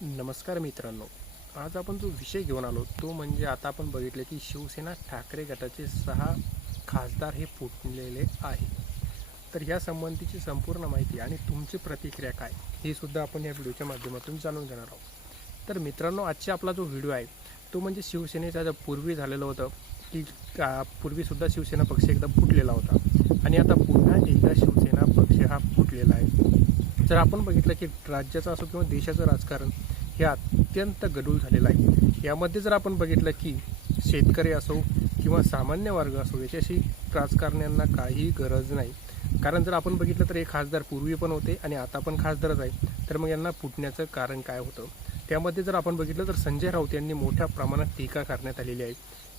नमस्कार मित्रांनो. आज आपण जो विषय घेऊन आलो तो म्हणजे आता आपण बघितले की शिवसेना ठाकरे गटाचे 6 खासदार हे फुटलेले आहे. तर या संबंधीची संपूर्ण माहिती आणि तुमची प्रतिक्रिया काय हे सुद्धा आपण या व्हिडिओच्या माध्यमातून जाणून घेणार आहोत. तर मित्रांनो, आजचा आपला जो व्हिडिओ आहे तो म्हणजे शिवसेनेचा जो पूर्वी झालेलं होतं की पूर्वीसुद्धा शिवसेना पक्ष एकदा फुटलेला होता आणि आता पुन्हा एकदा शिवसेना पक्ष हा फुटलेला आहे. जर आपण बघितलं की राज्याचं असो किंवा देशाचं राजकारण हे अत्यंत गढूळ झालेलं आहे. यामध्ये जर आपण बघितलं की शेतकरी असो किंवा सामान्य वर्ग असो याच्याशी राजकारण्यांना काही गरज नाही. कारण जर आपण बघितलं तर हे खासदार पूर्वी पण होते आणि आता पण खासदारच आहे. तर मग यांना फुटण्याचं कारण काय होतं? त्यामध्ये जर आपण बघितलं तर संजय राऊत यांनी मोठ्या प्रमाणात टीका करण्यात आलेली आहे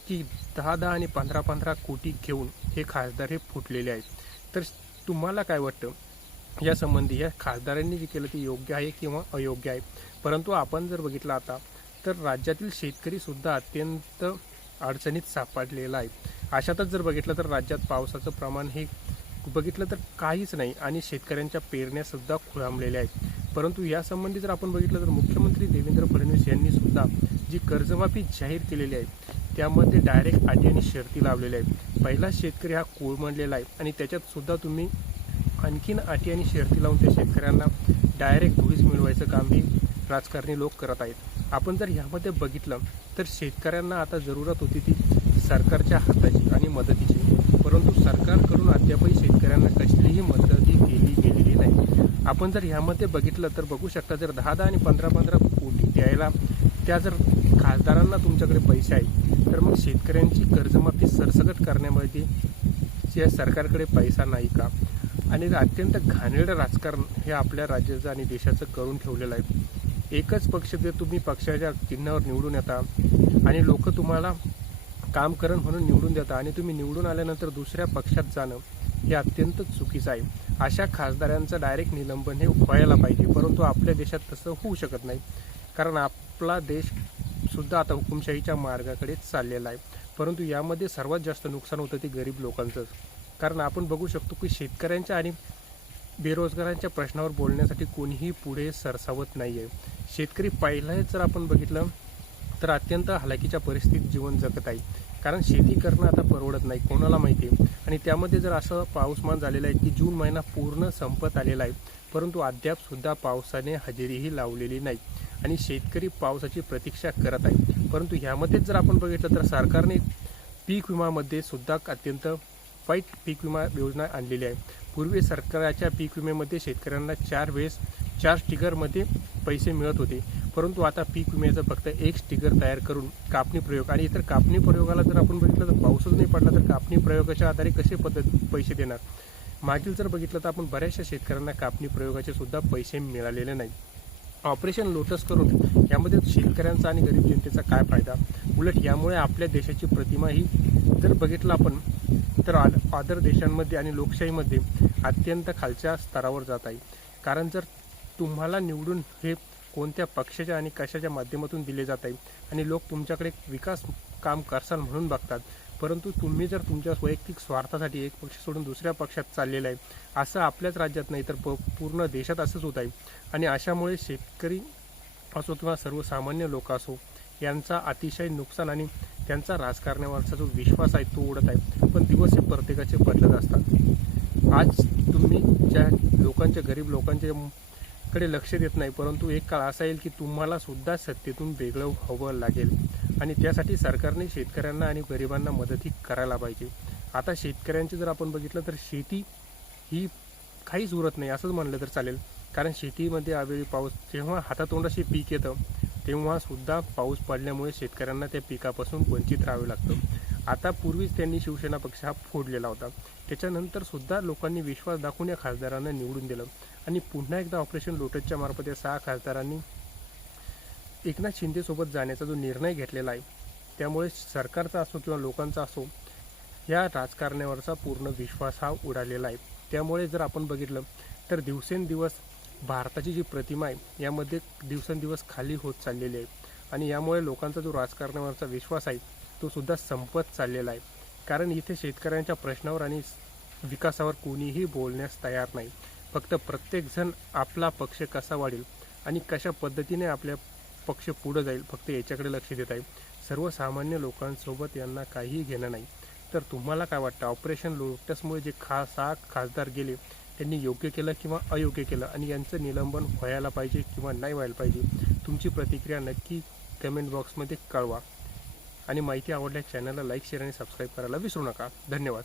की 10-10 आणि 15-15 कोटी घेऊन हे खासदार हे फुटलेले आहेत. तर तुम्हाला काय वाटतं या संबंधी? या खासदारांनी जे केलं ते योग्य आहे किंवा अयोग्य आहे? परंतु आपण जर बघितलं आता तर राज्यातील शेतकरीसुद्धा अत्यंत अडचणीत सापडलेला आहे. अशातच जर बघितलं तर राज्यात पावसाचं प्रमाण हे बघितलं तर काहीच नाही आणि शेतकऱ्यांच्या पेरण्यासुद्धा खोळंबलेल्या आहेत. परंतु यासंबंधी जर आपण बघितलं तर मुख्यमंत्री देवेंद्र फडणवीस यांनी सुद्धा जी कर्जमाफी जाहीर केलेली आहे त्यामध्ये डायरेक्ट अटी आणि शर्ती लावलेल्या आहेत. पहिला शेतकरी हा कोळमडलेला आहे आणि त्याच्यात सुद्धा तुम्ही आणखीन अटी आणि शर्ती लावून त्या शेतकऱ्यांना डायरेक्ट धुळीस मिळवायचं काम ही राजकारणी लोक करत आहेत. आपण जर ह्यामध्ये बघितलं तर शेतकऱ्यांना आता जरूरत होती ती सरकारच्या हाताची आणि मदतीची, परंतु सरकारकडून अद्यापही शेतकऱ्यांना कसलीही मदती केली गेलेली नाही. आपण जर ह्यामध्ये बघितलं तर बघू शकता, जर 10-10 आणि 15-15 कोटी द्यायला त्या जर खासदारांना तुमच्याकडे पैसे आहेत तर मग शेतकऱ्यांची कर्जमाफी सरसकट करण्यामध्ये सरकारकडे पैसा नाही का? आणि अत्यंत घाणेरडं राजकारण हे आपल्या राज्याचं आणि देशाचं करून ठेवलेलं आहे. एकच पक्ष जे तुम्ही पक्षाच्या चिन्हावर निवडून येता आणि लोक तुम्हाला काम करण म्हणून निवडून देता आणि तुम्ही निवडून आल्यानंतर दुसऱ्या पक्षात जाणं हे अत्यंत चुकीचं आहे. अशा खासदारांचं डायरेक्ट निलंबन हे व्हायला पाहिजे, परंतु आपल्या देशात तसं होऊ शकत नाही. कारण आपला देश सुद्धा आता हुकुमशाहीच्या मार्गाकडे चाललेला आहे. परंतु यामध्ये सर्वात जास्त नुकसान होतं ते गरीब लोकांचंच. कारण आपण बघू शकतो की शेतकऱ्यांच्या आणि बेरोजगारांच्या प्रश्नावर बोलण्यासाठी कोणीही पुढे सरसावत नाही आहे. शेतकरी पहिलाच जर आपण बघितलं तर अत्यंत हलाखीच्या परिस्थितीत जीवन जगत आहे. कारण शेती करणं आता परवडत नाही, कोणाला माहिती आहे. आणि त्यामध्ये जर असं पाऊसमान झालेलं आहे की जून महिना पूर्ण संपत आलेला आहे, परंतु अद्यापसुद्धा पावसाने हजेरीही लावलेली नाही आणि शेतकरी पावसाची प्रतीक्षा करत आहे. परंतु ह्यामध्येच जर आपण बघितलं तर सरकारने पीक विमामध्ये सुद्धा अत्यंत वाईट पीक विमा योजना आणलेली आहे. पूर्वी सरकारच्या पीक विम्यामध्ये शेतकऱ्यांना 4 वेळेस 4 स्टिगरमध्ये पैसे मिळत होते, परंतु आता पीक विम्याचं फक्त एक स्टिगर तयार करून कापणी प्रयोग, आणि इतर कापणी प्रयोगाला जर आपण बघितलं तर पाऊसच नाही पडला तर कापणी प्रयोगाच्या आधारे कसे पैसे देणार? मागील जर बघितलं तर आपण बऱ्याचशा शेतकऱ्यांना कापणी प्रयोगाचे सुद्धा पैसे मिळालेले नाही. ऑपरेशन लोटस करून यामध्ये शेतकऱ्यांचा आणि गरीब जनतेचा काय फायदा? उलट यामुळे आपल्या देशाची प्रतिमा ही जर बघितलं आपण तर अदर देशांमध्ये आणि लोकशाहीमध्ये अत्यंत खालच्या स्तरावर जात आहे. कारण जर तुम्हाला निवडून हे कोणत्या पक्षाच्या आणि कशाच्या माध्यमातून दिले जात आहे आणि लोक तुमच्याकडे विकास काम करसाल म्हणून बघतात, परंतु तुम्ही जर तुमच्या वैयक्तिक स्वार्थासाठी एक पक्ष सोडून दुसऱ्या पक्षात चाललेला आहे, असं आपल्याच राज्यात नाही तर पूर्ण देशात असंच होत आहे. आणि अशामुळे शेतकरी असो किंवा सर्वसामान्य लोक असो यांचा अतिशय नुकसान आणि त्यांचा राजकारणावरचा जो विश्वास आहे तो उडत आहे. पण दिवस हे प्रत्येकाचे बदलत असतात. आज तुम्ही ज्या लोकांच्या गरीब लोकांच्याकडे लक्ष देत नाही, परंतु एक काळ असा येईल की तुम्हाला सुद्धा सत्तेतून वेगळं व्हावं लागेल आणि त्यासाठी सरकारने शेतकऱ्यांना आणि गरिबांना मदतही करायला पाहिजे. आता शेतकऱ्यांचे जर आपण बघितलं तर शेती ही काहीच उरत नाही असंच म्हणलं तर चालेल. कारण शेतीमध्ये अवेळी पाऊस जेव्हा हातातोंडाशी पीक येतं तेव्हा सुद्धा पाऊस पडल्यामुळे शेतकऱ्यांना त्या पिकापासून वंचित राहावे लागतं. आता पूर्वीच त्यांनी शिवसेना पक्ष हा फोडलेला होता, त्याच्यानंतर सुद्धा लोकांनी विश्वास दाखवून या खासदारांना निवडून दिलं आणि पुन्हा एकदा ऑपरेशन लोटसच्या मार्फत या 6 खासदारांनी एकनाथ शिंदेसोबत जाण्याचा जो निर्णय घेतलेला आहे त्यामुळे सरकारचा असो किंवा लोकांचा असो या राजकारण्यावरचा पूर्ण विश्वास हा उडालेला आहे. त्यामुळे जर आपण बघितलं तर दिवसेंदिवस भारताची जी प्रतिमा आहे यामध्ये दिवसेंदिवस खाली होत चाललेली आहे आणि यामुळे लोकांचा जो राजकारणावरचा विश्वास आहे तो सुद्धा संपत चाललेला आहे. कारण इथे शेतकऱ्यांच्या प्रश्नावर आणि विकासावर कोणीही बोलण्यास तयार नाही. फक्त प्रत्येकजण आपला पक्ष कसा वाढेल आणि कशा पद्धतीने आपल्या पक्ष पुढं जाईल फक्त याच्याकडे लक्ष देत आहे. सर्वसामान्य लोकांसोबत यांना काहीही घेणं नाही. तर तुम्हाला काय वाटतं, ऑपरेशन लोटसमुळे जे 6 खासदार गेले त्यांनी योग्य केलं किंवा अयोग्य केलं, आणि यांचं निलंबन व्हायला पाहिजे किंवा नाही व्हायला पाहिजे? तुमची प्रतिक्रिया नक्की कमेंट बॉक्समध्ये कळवा. आणि माहिती आवडल्यास चॅनलला लाईक, शेअर आणि सबस्क्राईब करायला विसरू नका. धन्यवाद.